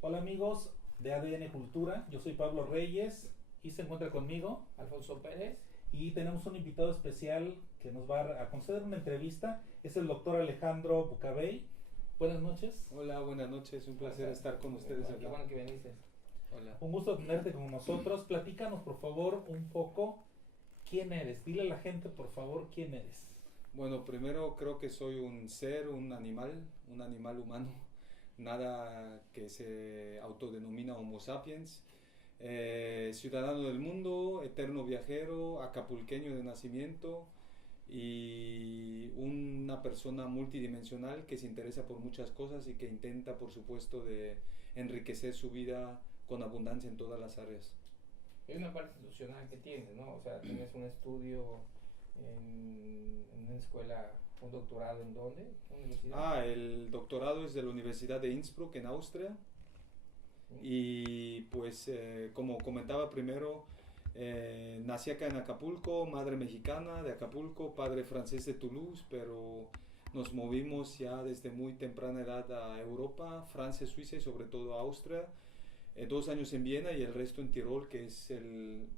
Hola amigos de ADN Cultura, yo soy Pablo Reyes y se encuentra conmigo Alfonso Pérez. y tenemos un invitado especial que nos va a conceder una entrevista, es el doctor Alejandro Bucabey. Buenas noches. Hola, buenas noches, un placer estar con ustedes Qué acá. bueno que viniste. Hola. Un gusto tenerte con nosotros. Platícanos por favor un poco quién eres. Dile a la gente por favor quién eres. Bueno, primero creo que soy un ser, un animal humano, nada que se autodenomina Homo sapiens, ciudadano del mundo, eterno viajero, acapulqueño de nacimiento y una persona multidimensional que se interesa por muchas cosas y que intenta, por supuesto, de enriquecer su vida con abundancia en todas las áreas. Hay una parte institucional que tienes, ¿no? O sea, tienes un estudio en una escuela, un doctorado ¿en dónde? ¿Qué universidad? El doctorado es de la Universidad de Innsbruck en Austria. Y pues como comentaba primero, nací acá en Acapulco, madre mexicana de Acapulco, padre francés de Toulouse, pero nos movimos ya desde muy temprana edad a Europa, Francia, Suiza y sobre todo a Austria. 2 años en Viena y el resto en Tirol, que es el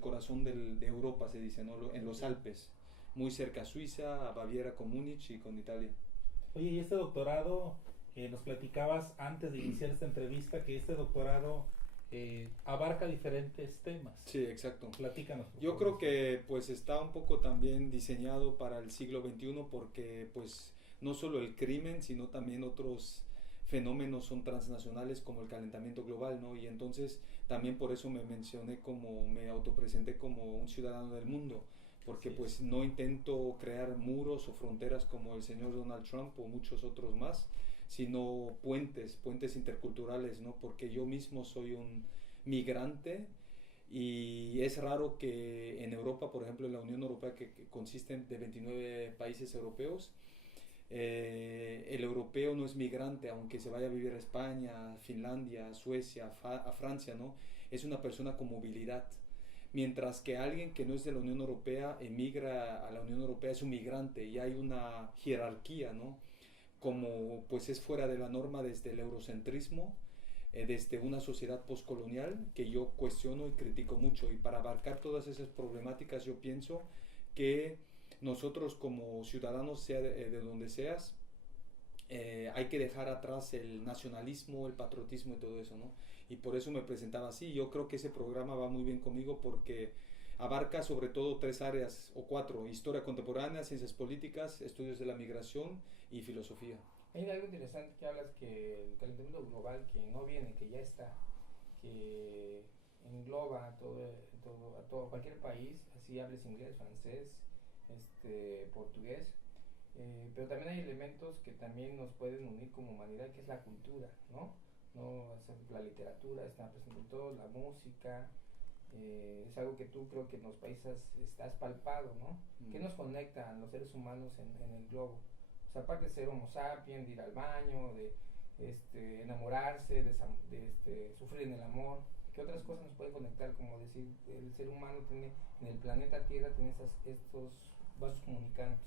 corazón de Europa, se dice, ¿no? En los Alpes, muy cerca a Suiza, a Baviera con Múnich y con Italia. Oye, y este doctorado, nos platicabas antes de iniciar esta entrevista que este doctorado abarca diferentes temas. Sí, exacto. Platícanos. Por Yo favor. creo que pues está un poco también diseñado para el siglo XXI porque pues no solo el crimen, sino también otros fenómenos son transnacionales como el calentamiento global, ¿no? Y entonces también por eso me autopresenté como un ciudadano del mundo, porque Así pues es. no intento crear muros o fronteras como el señor Donald Trump o muchos otros más, sino puentes interculturales, ¿no? Porque yo mismo soy un migrante y es raro que en Europa, por ejemplo, en la Unión Europea, que consiste de 29 países europeos, el europeo no es migrante, aunque se vaya a vivir a España, a Finlandia, a Suecia, a Francia, ¿no? Es una persona con movilidad. Mientras que alguien que no es de la Unión Europea emigra a la Unión Europea es un migrante y hay una jerarquía, ¿no? Como pues es fuera de la norma desde el eurocentrismo, desde una sociedad postcolonial que yo cuestiono y critico mucho. Y para abarcar todas esas problemáticas yo pienso que nosotros como ciudadanos, sea de donde seas, hay que dejar atrás el nacionalismo, el patriotismo y todo eso, ¿no? Y por eso me presentaba así. Yo creo que ese programa va muy bien conmigo porque abarca sobre todo 3 áreas o 4: historia contemporánea, ciencias políticas, estudios de la migración y filosofía. Hay algo interesante que hablas que el calentamiento global que no viene, que ya está, que engloba a todo cualquier país, así hables inglés, francés, portugués, pero también hay elementos que también nos pueden unir como humanidad, que es la cultura, ¿no? No, la literatura está presente en todo, la música, es algo que tú creo que en los países estás palpado, ¿no? ¿Qué nos conecta a los seres humanos en el globo? O sea, aparte de ser homo sapiens, de ir al baño, de enamorarse, sufrir en el amor, ¿qué otras cosas nos pueden conectar? Como decir, el ser humano tiene, en el planeta Tierra, tiene estos vasos comunicantes.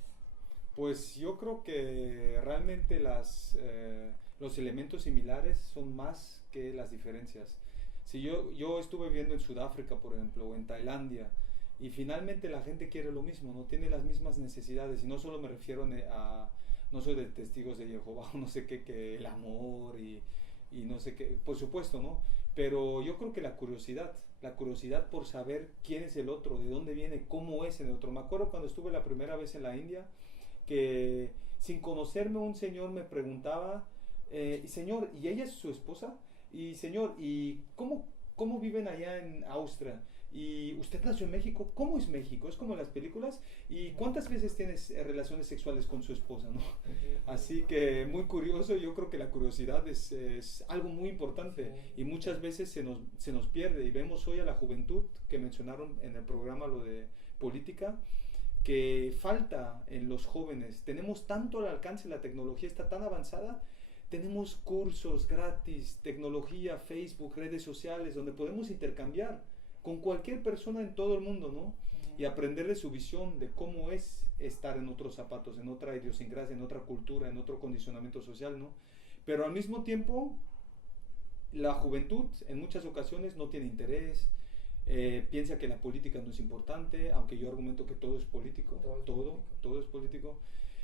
Pues yo creo que realmente los elementos similares son más que las diferencias. Si yo estuve viviendo en Sudáfrica, por ejemplo, o en Tailandia, y finalmente la gente quiere lo mismo, no tiene las mismas necesidades, y no solo me refiero no soy de testigos de Jehová, no sé qué, que el amor y no sé qué, por supuesto, ¿no? Pero yo creo que la curiosidad por saber quién es el otro, de dónde viene, cómo es el otro. Me acuerdo cuando estuve la primera vez en la India, que sin conocerme un señor me preguntaba, señor, ¿y ella es su esposa? Y señor, ¿y cómo viven allá en Austria? ¿Y usted nació en México? ¿Cómo es México? ¿Es como en las películas? ¿Y cuántas veces tienes relaciones sexuales con su esposa? ¿No? Así que muy curioso, yo creo que la curiosidad es algo muy importante y muchas veces se nos pierde y vemos hoy a la juventud que mencionaron en el programa lo de política, que falta en los jóvenes. Tenemos tanto al alcance, la tecnología está tan avanzada, tenemos cursos gratis, tecnología, Facebook, redes sociales, donde podemos intercambiar con cualquier persona en todo el mundo, ¿no? Y aprender de su visión, de cómo es estar en otros zapatos, en otra idiosincrasia, en otra cultura, en otro condicionamiento social, ¿no? Pero al mismo tiempo la juventud en muchas ocasiones no tiene interés, piensa que la política no es importante, aunque yo argumento que todo es político, todo es político.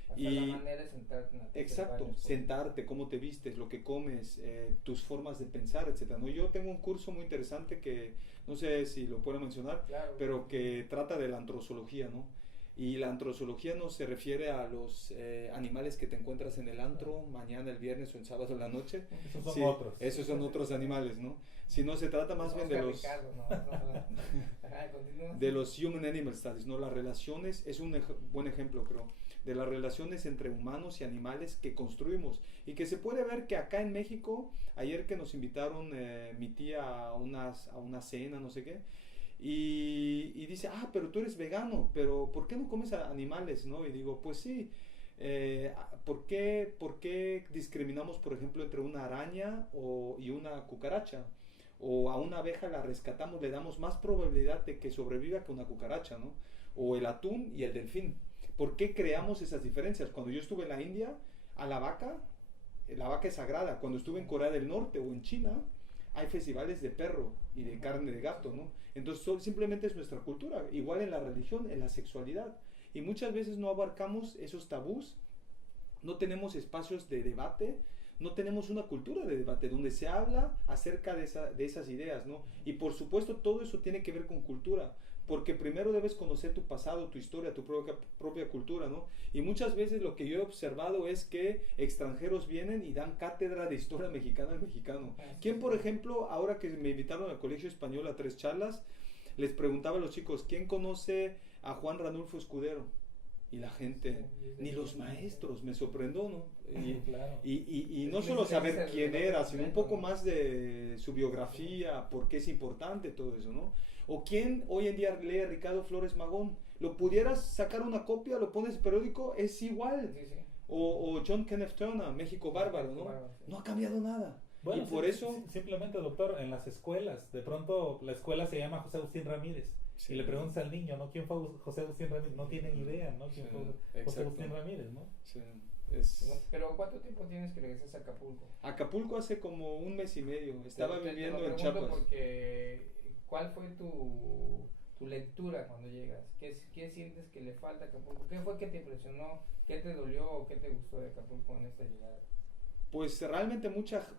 Hasta Y la manera de sentarte en la taza de exacto, baño, sentarte, cómo te vistes, lo que comes, tus formas de pensar, etcétera, ¿no? Yo tengo un curso muy interesante que no sé si lo puedo mencionar, claro, pero que trata de la antrozoología, ¿no? Y la antrozoología no se refiere a los animales que te encuentras en el antro mañana, el viernes o el sábado en la noche. Esos son Sí, otros. esos son otros animales, ¿no? Sino se trata más bien de los Ricardo, de los human animal studies, ¿no? Las relaciones es un buen ejemplo, creo, de las relaciones entre humanos y animales que construimos y que se puede ver que acá en México, ayer que nos invitaron mi tía a una cena, no sé qué, y dice, pero tú eres vegano, pero ¿por qué no comes animales, no? Y digo, pues sí, ¿por qué discriminamos, por ejemplo, entre una araña y una cucaracha? O a una abeja la rescatamos, le damos más probabilidad de que sobreviva que una cucaracha, ¿no? O el atún y el delfín. ¿Por qué creamos esas diferencias? Cuando yo estuve en la India, a la vaca es sagrada. Cuando estuve en Corea del Norte o en China, hay festivales de perro y de carne de gato, ¿no? Entonces simplemente es nuestra cultura, igual en la religión, en la sexualidad. Y muchas veces no abarcamos esos tabús, no tenemos espacios de debate, no tenemos una cultura de debate donde se habla acerca de esas ideas, ¿no? Y por supuesto todo eso tiene que ver con cultura, porque primero debes conocer tu pasado, tu historia, tu propia cultura, ¿no? Y muchas veces lo que yo he observado es que extranjeros vienen y dan cátedra de historia mexicana al mexicano. ¿Quién, por ejemplo, ahora que me invitaron al Colegio Español a 3 charlas, les preguntaba a los chicos, ¿quién conoce a Juan Ranulfo Escudero? Y la gente, ni los maestros, me sorprendió, ¿no? Claro. Y no solo saber quién era, sino un poco más de su biografía, por qué es importante todo eso, ¿no? O quién hoy en día lee a Ricardo Flores Magón. Lo pudieras sacar una copia, lo pones en el periódico, es igual. Sí, sí. O John Kenneth Turner, México Bárbaro, ¿no? No ha cambiado nada. Bueno, y por eso... Simplemente, doctor, en las escuelas, de pronto la escuela se llama José Agustín Ramírez. Sí. Y le preguntas al niño, ¿no? ¿Quién fue José Agustín Ramírez? No tienen idea, ¿no? ¿Quién fue José Agustín Ramírez, ¿no? Sí, Pero ¿cuánto tiempo tienes que regresar a Acapulco? Acapulco hace como 1 mes y medio. Estaba viviendo en Chiapas. Porque, ¿cuál fue tu lectura cuando llegas? ¿Qué sientes que le falta a Acapulco? ¿Qué fue que te impresionó? ¿Qué te dolió o qué te gustó de Acapulco en esta llegada? Pues realmente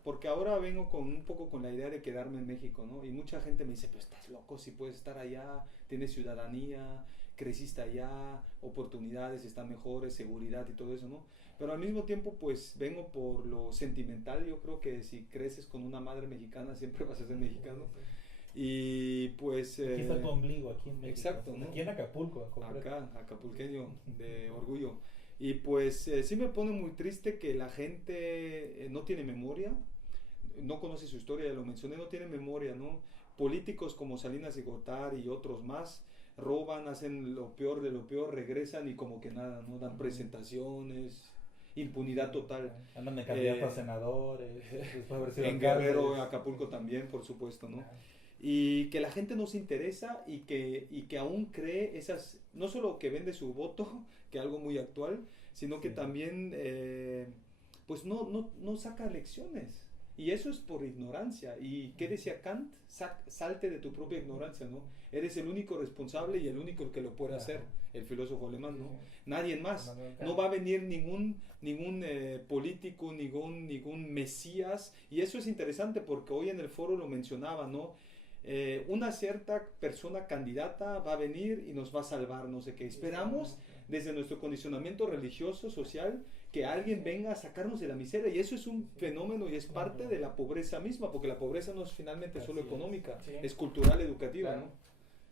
porque ahora vengo un poco con la idea de quedarme en México, ¿no? Y mucha gente me dice, pero estás loco, si puedes estar allá, tienes ciudadanía, creciste allá, oportunidades están mejores, seguridad y todo eso, ¿no? Pero al mismo tiempo, pues vengo por lo sentimental. Yo creo que si creces con una madre mexicana, siempre vas a ser mexicano. Y pues... Aquí está tu ombligo, aquí en México. Exacto, ¿no? Aquí en Acapulco. Acá, acapulqueño, de orgullo. Y pues sí me pone muy triste que la gente no tiene memoria, no conoce su historia, ya lo mencioné, no tiene memoria, ¿no? Políticos como Salinas y Gortari y otros más roban, hacen lo peor de lo peor, regresan y como que nada, ¿no? Dan presentaciones, impunidad total. Andan de candidatos a senadores, después de haber sido en alcaldes. Guerrero, Acapulco también, por supuesto, ¿no? Y que la gente no se interesa y que aún cree esas, no solo que vende su voto, que algo muy actual, sino que también pues no saca lecciones. Y eso es por ignorancia. ¿Y qué decía Kant? Salte de tu propia ignorancia, ¿no? Eres el único responsable y el único que lo puede hacer, el filósofo alemán, ¿no? Nadie más. No va a venir ningún político, ningún mesías. Y eso es interesante porque hoy en el foro lo mencionaba, ¿no? Una cierta persona candidata va a venir y nos va a salvar, no sé qué. Esperamos desde nuestro condicionamiento religioso, social, que alguien venga a sacarnos de la miseria, y eso es un fenómeno y es parte de la pobreza misma, porque la pobreza no es finalmente solo económica, es cultural, educativa, claro. ¿no?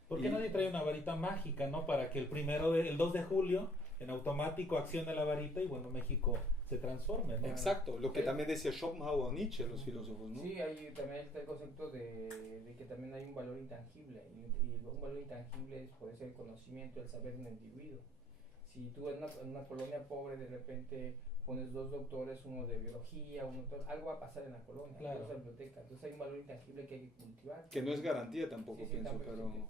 ¿Por qué nadie trae una varita mágica, no? Para que el 2 de julio, en automático, accione la varita y bueno, México se transforme, ¿no? Exacto, lo que también decía Schopenhauer o Nietzsche, los filósofos, ¿no? Sí, también está el concepto de que también hay un valor intangible, y un valor intangible puede ser el conocimiento, el saber de un individuo. Si tú en una colonia pobre de repente pones 2 doctores, uno de biología, algo va a pasar en la colonia, claro. En la biblioteca. Entonces hay un valor intangible que hay que cultivar. Que no es garantía tampoco, pienso,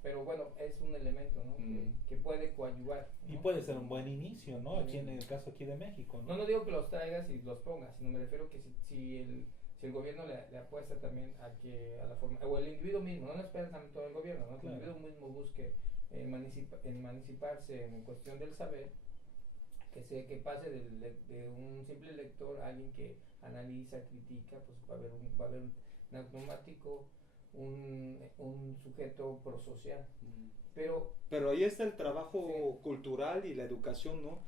pero bueno, es un elemento, ¿no? Que puede coadyuvar, ¿no? Y puede ser un buen inicio, ¿no? Aquí en el caso aquí de México, ¿no? No digo que los traigas y los pongas, sino me refiero que si si el gobierno le apuesta también a que a la forma, o el individuo mismo, no lo espera tanto el gobierno, ¿no? Que Claro. el individuo mismo busque emanciparse en cuestión del saber, que pase de un simple lector a alguien que analiza, critica, pues va a haber en automático un sujeto prosocial. Pero ahí está el trabajo Sí. cultural y la educación, ¿no?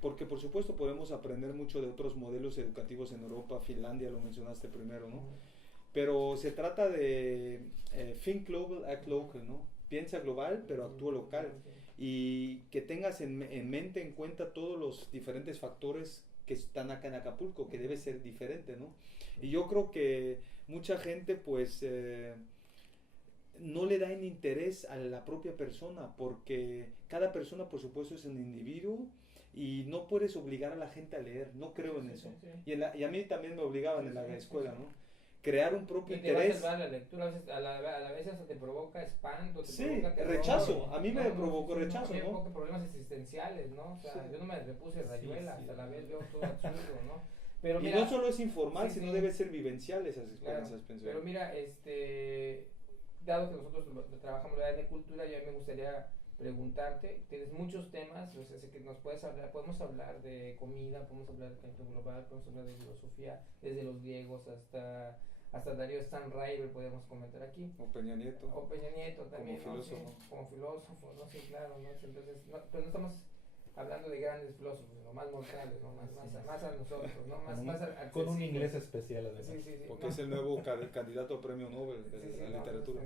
Porque por supuesto podemos aprender mucho de otros modelos educativos en Europa, Finlandia lo mencionaste primero, ¿no? Pero se trata de think global, act local, ¿no? Piensa global, pero actúa local. Y que tengas en mente, en cuenta todos los diferentes factores que están acá en Acapulco, que debe ser diferente, ¿no? Y yo creo que mucha gente pues no le da en interés a la propia persona, porque cada persona por supuesto es un individuo y no puedes obligar a la gente a leer, no creo en eso. Sí. Y a mí también me obligaban en la escuela, ¿no? Crear un propio Y te va a interés. salvar la lectura, a la vez hasta te provoca espanto, te Sí, provoca terror, rechazo, a mí me provocó rechazo, a mí me ¿no? provoca problemas existenciales, ¿no? O sea, Sí. yo no me puse rayuela, Sí, sí. hasta la vez veo todo absurdo, ¿no? Pero Y mira, no solo es informal, sí, sino sí. debe ser vivencial esas claro, experiencias, pienso yo. pero mira, dado que nosotros trabajamos la área de cultura, yo me gustaría preguntarte, tienes muchos temas, o sea, sé que podemos hablar de comida, podemos hablar de calentamiento global, podemos hablar de filosofía, desde los griegos hasta Darío Stanriver podemos comentar aquí. O Peña Nieto. O Peña Nieto también, Como ¿no? filósofo. Sí, como filósofo, ¿no? Sí, claro, ¿no? Entonces, pero no estamos hablando de grandes filósofos, ¿no? Más mortales, ¿no? Más a nosotros, ¿no? Con un accesibles. inglés especial, además. Sí. Porque No. es el nuevo candidato a premio Nobel de Sí, la no, literatura.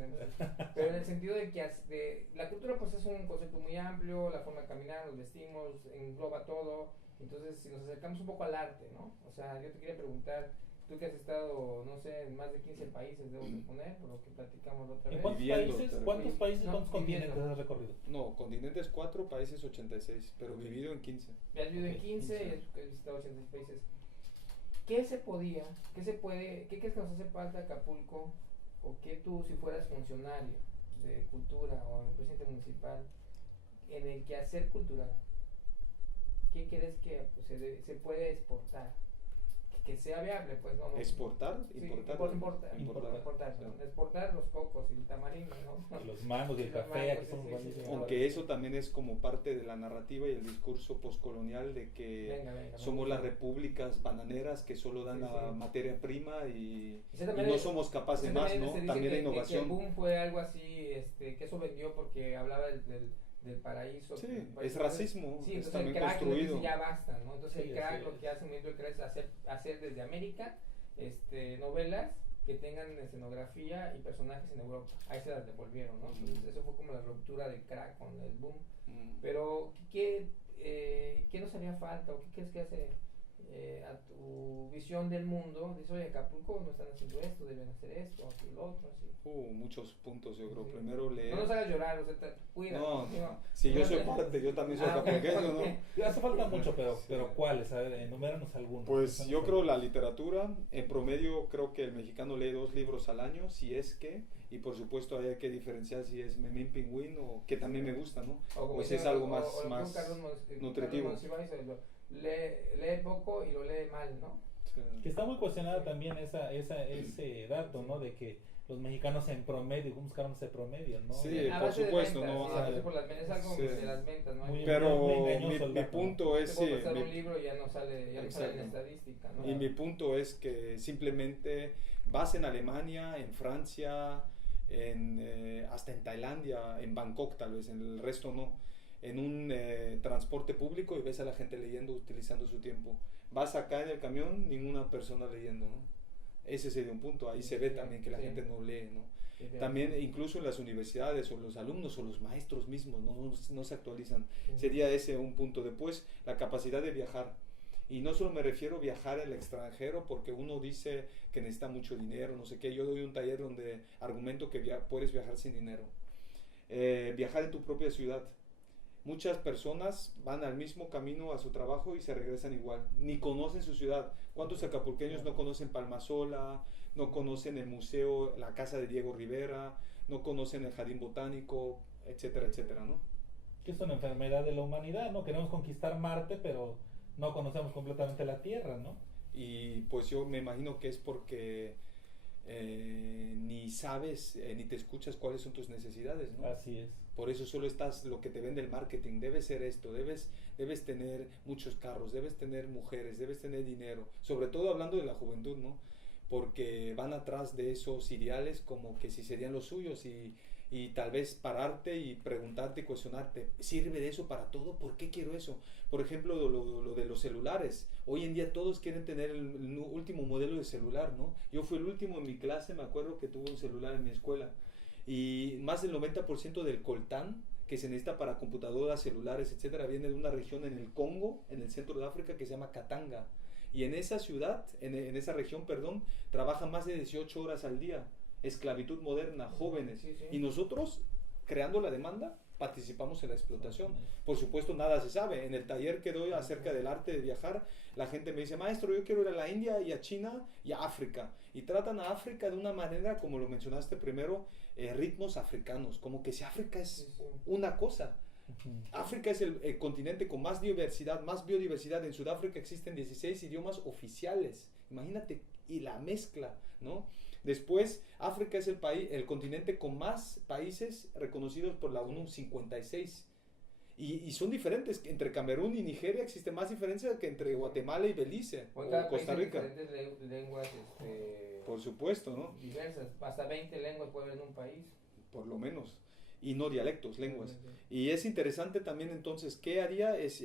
pero en el sentido de que la cultura pues es un concepto muy amplio, la forma de caminar, nos vestimos, engloba todo. Entonces, si nos acercamos un poco al arte, ¿no? O sea, yo te quería preguntar, tú que has estado, no sé, en más de 15 países, debo suponer, por lo que platicamos la otra ¿En vez. cuántos Viviendo, países, pero- cuántos países, No, cuántos continentes viviendo. has recorrido? No, continentes 4, países 86, pero vivido en 15. Ya has vivido en Ok, 15 y 15. has visitado 80 países. ¿Qué crees que nos hace falta Acapulco? ¿O qué tú, si fueras funcionario de cultura o presidente municipal, en el quehacer cultural, qué crees que pues, se puede exportar? Que sea viable, pues no. Exportar, Sí, importar. exportar, Sí. exportar los cocos y el tamarindo, ¿no? Y los mangos y el Los café, mangos, que son sí, buenísimos. Aunque eso también es como parte de la narrativa y el discurso postcolonial de que Venga, somos las repúblicas bananeras que solo dan Sí, la sí. materia prima y Ese y también no es- somos capaces ese más, también ¿no? se dice También la que el innovación. boom fue algo así, que eso vendió porque hablaba del paraíso. Sí, del paraíso. es racismo, Sí, es entonces también el crack le construido. dice ya basta, ¿no? Entonces Sí, el crack así lo es. que hace, el movimiento de crack es hacer desde América novelas que tengan escenografía y personajes en Europa. Ahí se las devolvieron, ¿no? Entonces eso fue como la ruptura del crack con el boom. Pero, ¿qué nos haría falta o qué crees que hace a tu visión del mundo? Dices, oye, Acapulco no están haciendo esto, deben hacer esto, aquí lo otro, así. Muchos puntos, yo creo. Sí. Primero leer. No nos hagas llorar, o sea, cuida. No, digo, si yo no soy te- parte, yo también soy Ah, ok, acapulqueño, ok. ¿no? Hace falta mucho, pero Sí. ¿cuáles? A ver, enuméranos algunos. Pues yo creo la literatura, en promedio creo que el mexicano lee 2 libros al año, si es que, y por supuesto hay que diferenciar si es Memín Pingüín o que también me gusta, ¿no? O como O si es dice- algo o- más, o el más Carlos nutritivo. Monsiváis, lee poco y lo lee mal, ¿no? Que está muy cuestionada también ese dato, ¿no? De que los mexicanos en promedio buscaron ese promedio, ¿no? Sí, A por base de supuesto, ventas, ¿no? sí, a base por las ventas, es algo Sí. de las ventas, ¿no? Muy- Pero muy engañoso el mi dato. punto es, Te puedo sí, pasar mi- un libro y ya no sale en la Exacto. estadística, ¿no? y mi punto es que simplemente vas en Alemania, en Francia, hasta en Tailandia, en Bangkok tal vez, en el resto no, en un transporte público y ves a la gente leyendo, utilizando su tiempo. Vas acá en el camión, ninguna persona leyendo, ¿no? Ese sería un punto, ahí se ve también que la Sí. gente no lee, ¿no? Sí, sí. También incluso en las universidades o los alumnos o los maestros mismos no se actualizan. Sí. Sería ese un punto. Después, la capacidad de viajar. Y no solo me refiero a viajar al extranjero porque uno dice que necesita mucho dinero, no sé qué. Yo doy un taller donde argumento que puedes viajar sin dinero. Viajar en tu propia ciudad. Muchas personas van al mismo camino a su trabajo y se regresan igual. Ni conocen su ciudad. ¿Cuántos acapulqueños no conocen Palmasola? No conocen el museo, la casa de Diego Rivera, no conocen el jardín botánico, etcétera, etcétera, ¿no? Que es una enfermedad de la humanidad, ¿no? Queremos conquistar Marte, pero no conocemos completamente la Tierra, ¿no? Y pues yo me imagino que es porque ni sabes ni te escuchas cuáles son tus necesidades, ¿no? Así es. Por eso solo estás lo que te vende el marketing. Debes ser esto, debes tener muchos carros, debes tener mujeres, debes tener dinero. Sobre todo hablando de la juventud, ¿no? Porque van atrás de esos ideales como que si serían los suyos y tal vez pararte y preguntarte y cuestionarte, ¿sirve de eso para todo? ¿Por qué quiero eso? Por ejemplo, lo de los celulares. Hoy en día todos quieren tener el último modelo de celular, ¿no? Yo fui el último en mi clase, me acuerdo que tuve un celular en mi escuela. Y más del 90% del coltán que se necesita para computadoras, celulares, etcétera, viene de una región en el Congo, en el centro de África, que se llama Katanga. Y en esa ciudad, en esa región, perdón, trabajan más de 18 horas al día. Esclavitud moderna, jóvenes. Sí, sí. Y nosotros, creando la demanda, participamos en la explotación. Por supuesto, nada se sabe. En el taller que doy acerca del arte de viajar, la gente me dice, maestro, yo quiero ir a la India y a China y a África. Y tratan a África de una manera, como lo mencionaste primero, ritmos africanos. Como que si África es una cosa. África es el continente con más biodiversidad. En Sudáfrica existen 16 idiomas oficiales. Imagínate, y la mezcla, ¿no? Después, África es el continente con más países reconocidos por la ONU, 56. Y son diferentes. Entre Camerún y Nigeria existe más diferencia que entre Guatemala y Belice o Costa Rica. Diferentes lenguas, por supuesto, ¿no? Diversas, hasta 20 lenguas puede haber en un país. Por lo menos. Y no dialectos, lenguas. Y es interesante también entonces, ¿qué haría? Es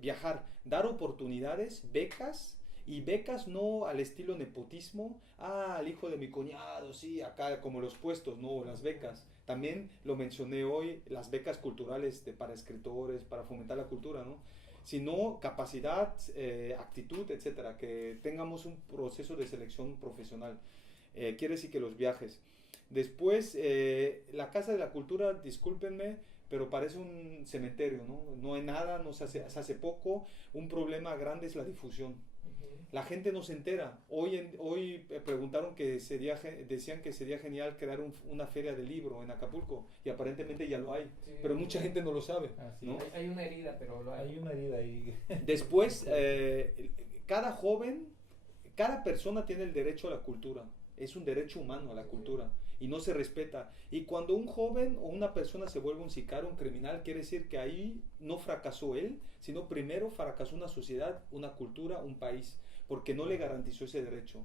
viajar, dar oportunidades, becas. Y becas no al estilo nepotismo, al hijo de mi cuñado, sí, acá como los puestos, no, las becas. También lo mencioné hoy, las becas culturales para escritores, para fomentar la cultura, ¿no? Sino capacidad, actitud, etcétera, que tengamos un proceso de selección profesional. Quiere decir que los viajes. Después, la Casa de la Cultura, discúlpenme, pero parece un cementerio, ¿no? No hay nada, no se hace poco. Un problema grande es la difusión. La gente no se entera. Hoy preguntaron decían que sería genial crear una feria de libro en Acapulco y aparentemente ya lo hay, sí, pero mucha gente no lo sabe, ¿no? Hay una herida, pero lo hay. Hay una herida ahí. Después, cada joven, cada persona tiene el derecho a la cultura. Es un derecho humano a la cultura y no se respeta. Y cuando un joven o una persona se vuelve un sicario, un criminal, quiere decir que ahí no fracasó él, sino primero fracasó una sociedad, una cultura, un país, porque no le garantizó ese derecho.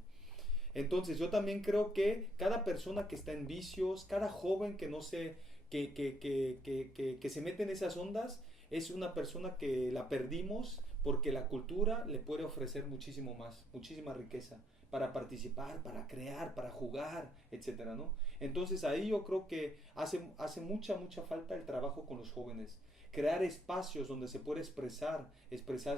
Entonces yo también creo que cada persona que está en vicios, cada joven que no se, que se mete en esas ondas, es una persona que la perdimos porque la cultura le puede ofrecer muchísimo más, muchísima riqueza para participar, para crear, para jugar, etcétera, ¿no? Entonces ahí yo creo que hace mucha falta el trabajo con los jóvenes. Crear espacios donde se puede expresar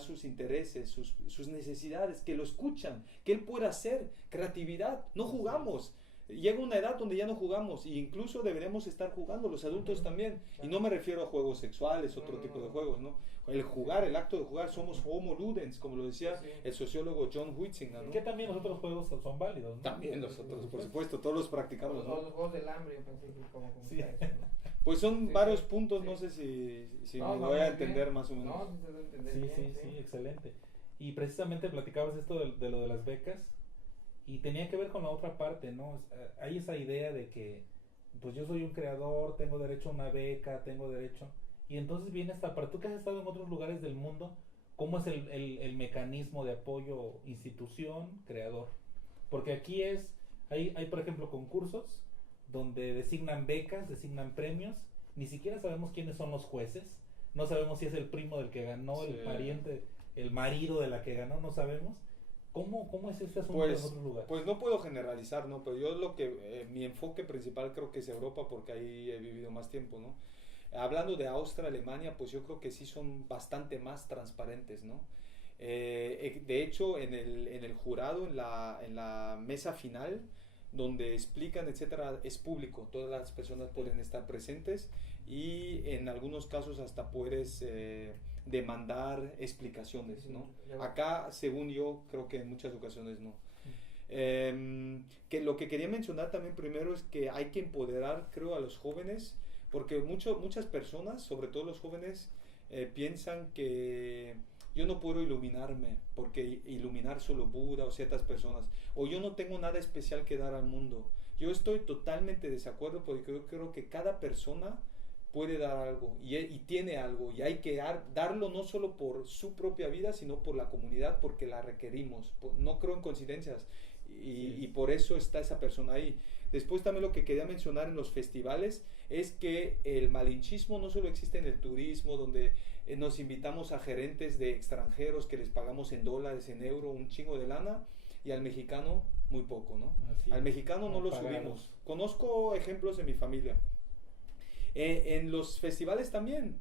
sus intereses, sus necesidades, que lo escuchan, que él pueda hacer creatividad. No jugamos. Llega una edad donde ya no jugamos e incluso deberemos estar jugando los adultos también. Y no me refiero a juegos sexuales, otro tipo de juegos, ¿no? El jugar, el acto de jugar, somos homo ludens, como lo decía el sociólogo John Huizinga, ¿no? Que también los otros juegos son válidos, ¿no? También los otros, por supuesto, todos los practicamos, ¿no? Los juegos del hambre, yo pensé que como sí. eso, ¿no? Pues son varios puntos, no sé si me voy a entender más o menos. No, se debe entender bien, sí, excelente. Y precisamente platicabas esto de lo de las becas y tenía que ver con la otra parte, ¿no? Hay esa idea de que pues yo soy un creador, tengo derecho a una beca, tengo derecho... Y entonces viene esta parte, tú que has estado en otros lugares del mundo, ¿cómo es el mecanismo de apoyo institución, creador? Porque aquí hay por ejemplo concursos donde designan becas, designan premios, ni siquiera sabemos quiénes son los jueces, no sabemos si es el primo del que ganó, el pariente, el marido de la que ganó, no sabemos. ¿Cómo es ese asunto en otros lugares? Pues no puedo generalizar, ¿no? Pero yo mi enfoque principal creo que es Europa porque ahí he vivido más tiempo, ¿no? Hablando de Austria, Alemania, pues yo creo que sí son bastante más transparentes, ¿no? De hecho, en el jurado, en la mesa final, donde explican, etcétera, es público. Todas las personas pueden estar presentes y en algunos casos hasta puedes demandar explicaciones, ¿no? Acá, según yo, creo que en muchas ocasiones no. Que lo que quería mencionar también primero es que hay que empoderar, creo, a los jóvenes. Porque muchas personas, sobre todo los jóvenes, piensan que yo no puedo iluminarme, porque iluminar solo Buda o ciertas personas, o yo no tengo nada especial que dar al mundo. Yo estoy totalmente de desacuerdo porque yo creo que cada persona puede dar algo y tiene algo y hay que darlo no solo por su propia vida, sino por la comunidad, porque la requerimos. No creo en coincidencias y por eso está esa persona ahí. Después también lo que quería mencionar en los festivales es que el malinchismo no solo existe en el turismo, donde nos invitamos a gerentes de extranjeros que les pagamos en dólares, en euro, un chingo de lana, y al mexicano muy poco, ¿no? Al mexicano no lo subimos. Conozco ejemplos de mi familia. En los festivales también,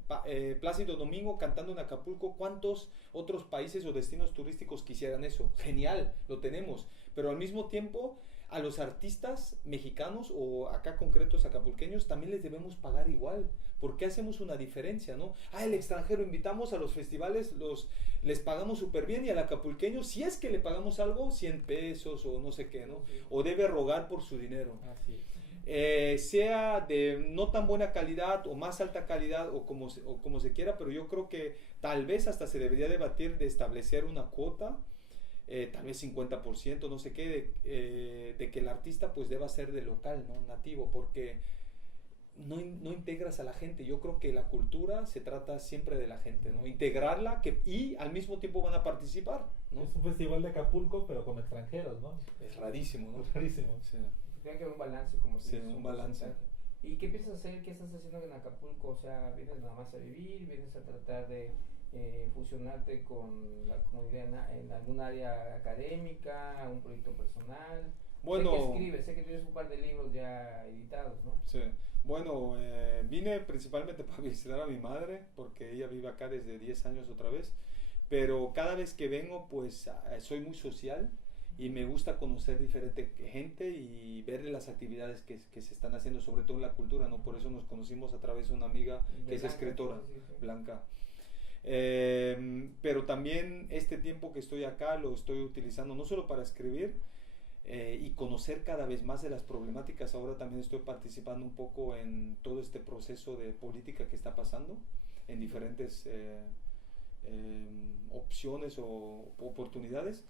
Plácido Domingo cantando en Acapulco, ¿cuántos otros países o destinos turísticos quisieran eso? Genial, lo tenemos, pero al mismo tiempo a los artistas mexicanos o acá concretos acapulqueños también les debemos pagar igual. ¿Por qué hacemos una diferencia, no? El extranjero invitamos a los festivales, les pagamos súper bien, y al acapulqueño, si es que le pagamos algo, 100 pesos o no sé qué, ¿no? O debe rogar por su dinero. Así es. Sea de no tan buena calidad o más alta calidad o como se quiera, pero yo creo que tal vez hasta se debería debatir de establecer una cuota, tal vez 50%, no sé qué, de que el artista pues deba ser de local, ¿no? Nativo, porque no integras a la gente. Yo creo que la cultura se trata siempre de la gente, ¿no? Integrarla y al mismo tiempo van a participar, ¿no? Es un festival de Acapulco, pero con extranjeros, ¿no? Es rarísimo, ¿no? Es rarísimo. Sí. Tiene que haber un balance, como sí, un balance. ¿Y qué piensas hacer? ¿Qué estás haciendo en Acapulco? O sea, ¿vienes nada más a vivir? ¿Vienes a tratar de fusionarte con la comunidad en algún área académica, un proyecto personal? Bueno, sé que escribes, sé que tienes un par de libros ya editados, ¿no? Sí. Bueno, vine principalmente para visitar a mi madre, porque ella vive acá desde 10 años otra vez, pero cada vez que vengo, pues soy muy social y me gusta conocer diferente gente y ver las actividades que se están haciendo, sobre todo en la cultura, ¿no? Por eso nos conocimos a través de una amiga que es escritora, Blanca. Pero también este tiempo que estoy acá lo estoy utilizando no solo para escribir y conocer cada vez más de las problemáticas. Ahora también estoy participando un poco en todo este proceso de política que está pasando en diferentes opciones o oportunidades.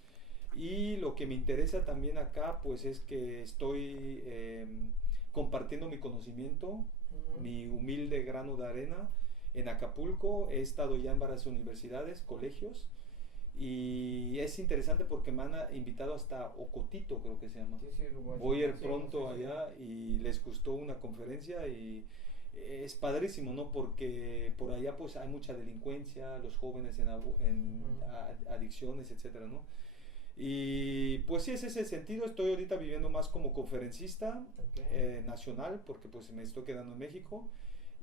Y lo que me interesa también acá pues es que estoy compartiendo mi conocimiento, mi humilde grano de arena en Acapulco. He estado ya en varias universidades, colegios, y es interesante porque me han invitado hasta Ocotito, creo que se llama. Sí, voy a ir pronto allá y les gustó una conferencia y es padrísimo, ¿no? Porque por allá pues hay mucha delincuencia, los jóvenes en adicciones, etcétera, ¿no? Y pues sí, es ese sentido. Estoy ahorita viviendo más como conferencista nacional, porque pues me estoy quedando en México,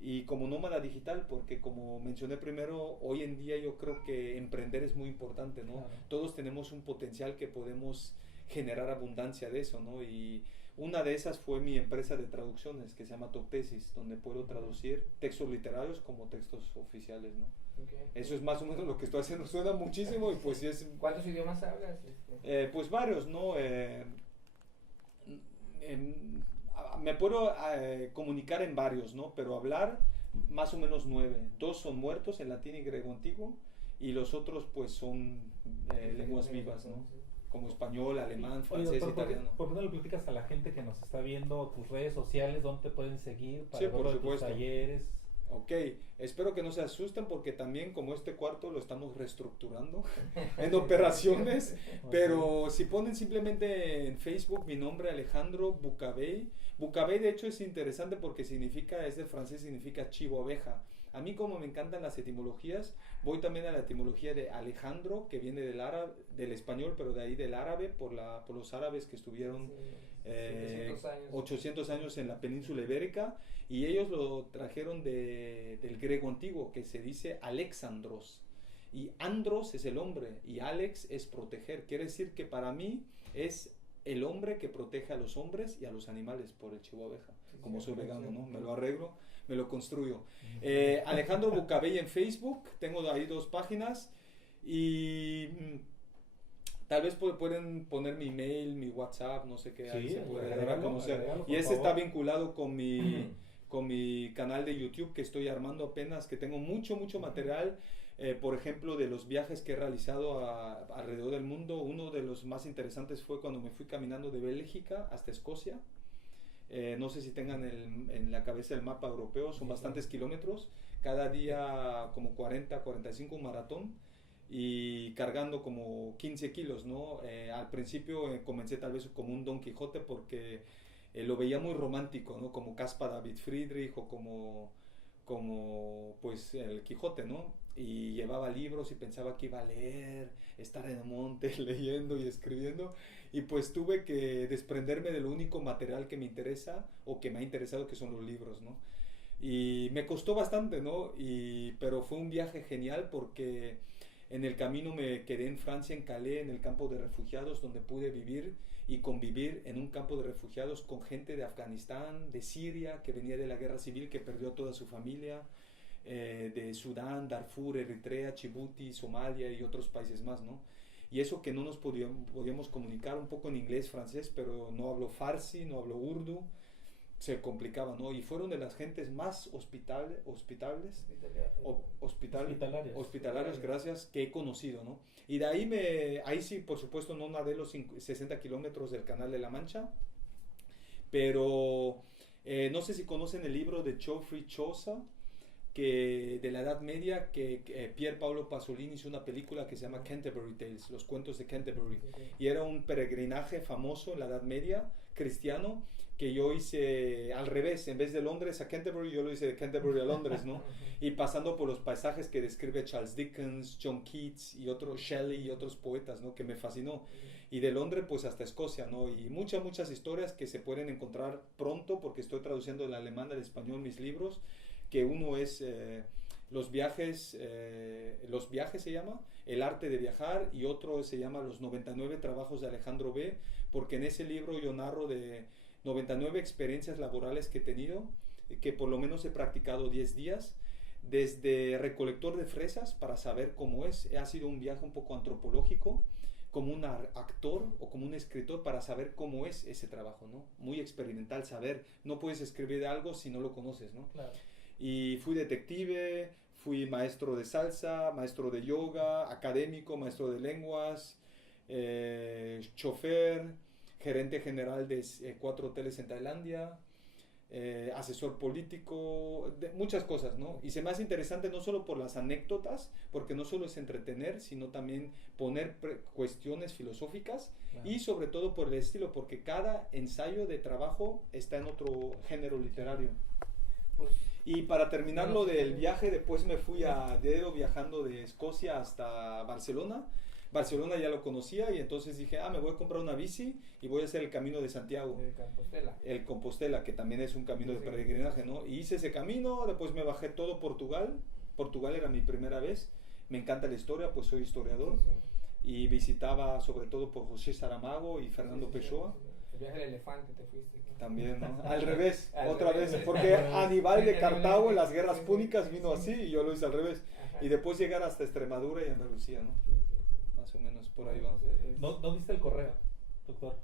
y como nómada digital, porque como mencioné primero, hoy en día yo creo que emprender es muy importante, ¿no? Claro. Todos tenemos un potencial que podemos generar abundancia de eso, ¿no? Y una de esas fue mi empresa de traducciones que se llama Toctesis, donde puedo traducir textos literarios como textos oficiales, ¿no? Eso es más o menos lo que estoy haciendo. Suena muchísimo y pues sí es... ¿Cuántos idiomas hablas? Pues varios, ¿no? Me puedo comunicar en varios, ¿no? Pero hablar más o menos 9. 2 son muertos, en latín y griego antiguo, y los otros pues son lenguas vivas, ¿no? Como español, alemán, francés, italiano. ¿Por qué no le platicas a la gente que nos está viendo tus redes sociales, dónde te pueden seguir para ver por tus talleres? Ok, espero que no se asusten porque también como este cuarto lo estamos reestructurando en operaciones, pero si ponen simplemente en Facebook mi nombre, Alejandro Bucabey. Bucabey de hecho es interesante porque significa, es del francés, significa chivo, abeja. A mí como me encantan las etimologías, voy también a la etimología de Alejandro, que viene del árabe, del español, pero de ahí del árabe, por los árabes que estuvieron 800 años en la península ibérica, y ellos lo trajeron del griego antiguo, que se dice Alexandros, y andros es el hombre, y alex es proteger. Quiere decir que para mí es el hombre que protege a los hombres y a los animales, por el chivo abeja. Como soy vegano, ¿no? Me lo arreglo, me lo construyo. Alejandro Bucabey en Facebook, tengo ahí 2 páginas, y tal vez pueden poner mi email, mi WhatsApp, no sé qué, ahí se puede dar a conocer. Y ese está vinculado con mi canal de YouTube que estoy armando apenas, que tengo mucho material. Por ejemplo, de los viajes que he realizado alrededor del mundo, uno de los más interesantes fue cuando me fui caminando de Bélgica hasta Escocia. No sé si tengan en la cabeza el mapa europeo, son bastantes kilómetros, cada día como 40, 45, un maratón, y cargando como 15 kilos, ¿no? Al principio comencé tal vez como un Don Quijote porque lo veía muy romántico, ¿no? Como Caspar David Friedrich o como pues el Quijote, ¿no? Y llevaba libros y pensaba que iba a leer, estar en el monte leyendo y escribiendo, y pues tuve que desprenderme de lo único material que me interesa o que me ha interesado, que son los libros, ¿no? Y me costó bastante, ¿no? Pero fue un viaje genial porque en el camino me quedé en Francia, en Calais, en el campo de refugiados, donde pude vivir y convivir en un campo de refugiados con gente de Afganistán, de Siria, que venía de la guerra civil, que perdió a toda su familia, de Sudán, Darfur, Eritrea, Djibouti, Somalia y otros países más, ¿no? Y eso que no nos podíamos comunicar un poco en inglés, francés, pero no hablo farsi, no hablo urdu, se complicaba, ¿no? Y fueron de las gentes más hospitalarios, gracias, que he conocido, ¿no? Y de ahí sí, por supuesto, no nadé los 60 kilómetros del Canal de la Mancha, pero no sé si conocen el libro de Geoffrey Chaucer, que de la Edad Media, que Pier Paolo Pasolini hizo una película que se llama Canterbury Tales, los cuentos de Canterbury, y era un peregrinaje famoso en la Edad Media, cristiano, que yo hice al revés, en vez de Londres a Canterbury, yo lo hice de Canterbury a Londres, ¿no? Y pasando por los paisajes que describe Charles Dickens, John Keats y otros, Shelley y otros poetas, ¿no? Que me fascinó. Y de Londres pues hasta Escocia, ¿no? Y muchas historias que se pueden encontrar pronto, porque estoy traduciendo del alemán al español mis libros, que uno es los viajes se llama, El arte de viajar, y otro se llama Los 99 trabajos de Alejandro B., porque en ese libro yo narro de 99 experiencias laborales que he tenido, que por lo menos he practicado 10 días, desde recolector de fresas para saber cómo es, ha sido un viaje un poco antropológico, como un actor o como un escritor para saber cómo es ese trabajo, ¿no? Muy experimental, saber, no puedes escribir algo si no lo conoces, ¿no? Claro. Y fui detective, fui maestro de salsa, maestro de yoga, académico, maestro de lenguas, chofer, gerente general de 4 hoteles en Tailandia, asesor político, muchas cosas, ¿no? Y se me hace interesante no solo por las anécdotas, porque no solo es entretener, sino también poner cuestiones filosóficas, y sobre todo por el estilo, porque cada ensayo de trabajo está en otro género literario. Pues, y para terminar lo del viaje, después me fui a dedo viajando de Escocia hasta Barcelona. Barcelona ya lo conocía, y entonces dije, me voy a comprar una bici y voy a hacer el Camino de Santiago. El Compostela, que también es un camino de peregrinaje, ¿no? Y hice ese camino, después me bajé todo Portugal. Portugal era mi primera vez. Me encanta la historia, pues soy historiador. Y visitaba sobre todo por José Saramago y Fernando Pessoa. El viaje del elefante te fuiste. También, ¿no? Al revés, otra vez, porque Aníbal de Cartago en las guerras púnicas vino así y yo lo hice al revés. Y después llegar hasta Extremadura y Andalucía, ¿no? Más o menos por ahí va. ¿Dónde está el correo, doctor?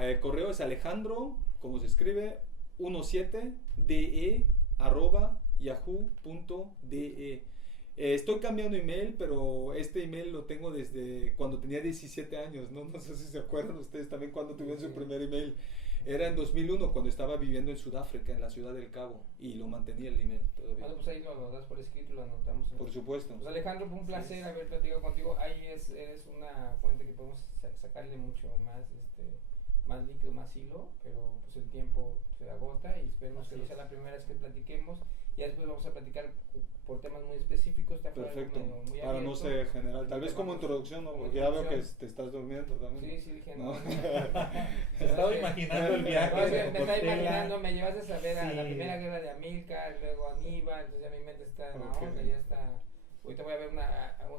El correo es Alejandro, como se escribe, 17de@yahoo.de. Estoy cambiando email, pero este email lo tengo desde cuando tenía 17 años, ¿no? No sé si se acuerdan ustedes también cuando tuvieron su primer email. Era en 2001, cuando estaba viviendo en Sudáfrica, en la ciudad del Cabo, y lo mantenía el email todavía. Pues ahí lo das por escrito, lo anotamos. Por supuesto. Pues Alejandro, fue un placer haber platicado contigo. Ahí eres una fuente que podemos sacarle mucho más, más líquido, más hilo, pero pues el tiempo se agota y esperemos que no sea la primera vez que platiquemos. Y después vamos a platicar por temas muy específicos. Perfecto, muy para no ser general, tal vez como introducción, ¿no? Porque ya veo que te estás durmiendo también. Sí, dije, ¿no? Se estaba imaginando el viaje. Me estaba imaginando, me llevaste a saber a la primera guerra de Amílcar, luego Aníbal, entonces ya mi mente está en la onda, ya está. Ahorita voy a ver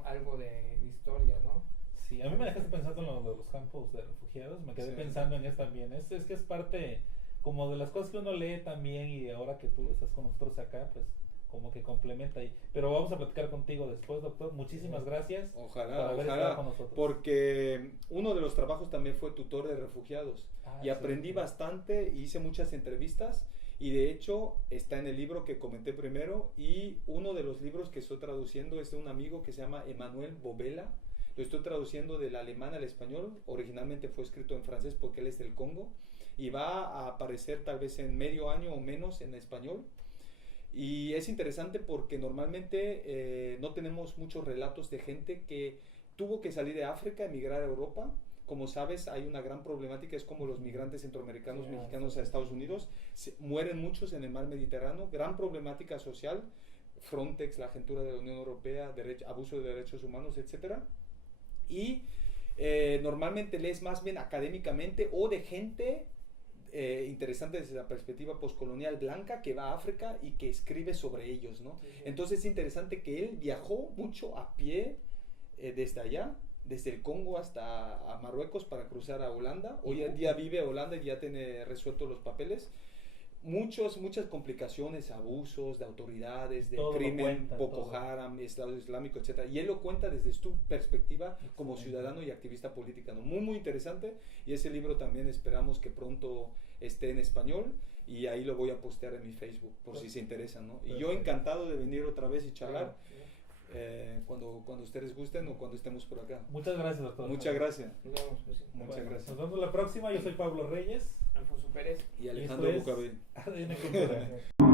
algo de historia, ¿no? Sí, a mí me dejaste pensando en lo de los campos de refugiados, me quedé pensando en eso también. Es que es parte como de las cosas que uno lee también, y ahora que tú estás con nosotros acá, pues como que complementa ahí. Pero vamos a platicar contigo después, doctor. Muchísimas gracias. Ojalá, con nosotros. Porque uno de los trabajos también fue tutor de refugiados, y aprendí bastante, hice muchas entrevistas, Y de hecho está en el libro que comenté primero, y uno de los libros que estoy traduciendo es de un amigo que se llama Emmanuel Bobela. Lo estoy traduciendo del alemán al español. Originalmente fue escrito en francés porque él es del Congo, y va a aparecer tal vez en medio año o menos en español. Y es interesante porque normalmente no tenemos muchos relatos de gente que tuvo que salir de África, emigrar a Europa. Como sabes, hay una gran problemática, es como los migrantes centroamericanos, mexicanos a Estados Unidos, mueren muchos en el mar Mediterráneo, gran problemática social, Frontex, la agentura de la Unión Europea, abuso de derechos humanos, etcétera. Y normalmente lees más bien académicamente o de gente interesante desde la perspectiva postcolonial blanca que va a África y que escribe sobre ellos, ¿no? Sí, sí. Entonces es interesante que él viajó mucho a pie desde allá, desde el Congo hasta a Marruecos para cruzar a Holanda. Hoy en día vive en Holanda y ya tiene resueltos los papeles. Muchas complicaciones, abusos de autoridades, de todo crimen, Boko Haram, Estado Islámico, etc. Y él lo cuenta desde su perspectiva como ciudadano y activista política, ¿no? Muy interesante. Y ese libro también esperamos que pronto esté en español, y ahí lo voy a postear en mi Facebook por si se interesan, ¿no? Y yo encantado de venir otra vez y charlar. Cuando ustedes gusten o cuando estemos por acá. Muchas gracias, doctor. Muchas gracias. Nos vemos, pues. Muchas gracias. Nos vemos la próxima. Yo soy Pablo Reyes. Alfonso Pérez. Y Alejandro Bucabel. ADN Cultural.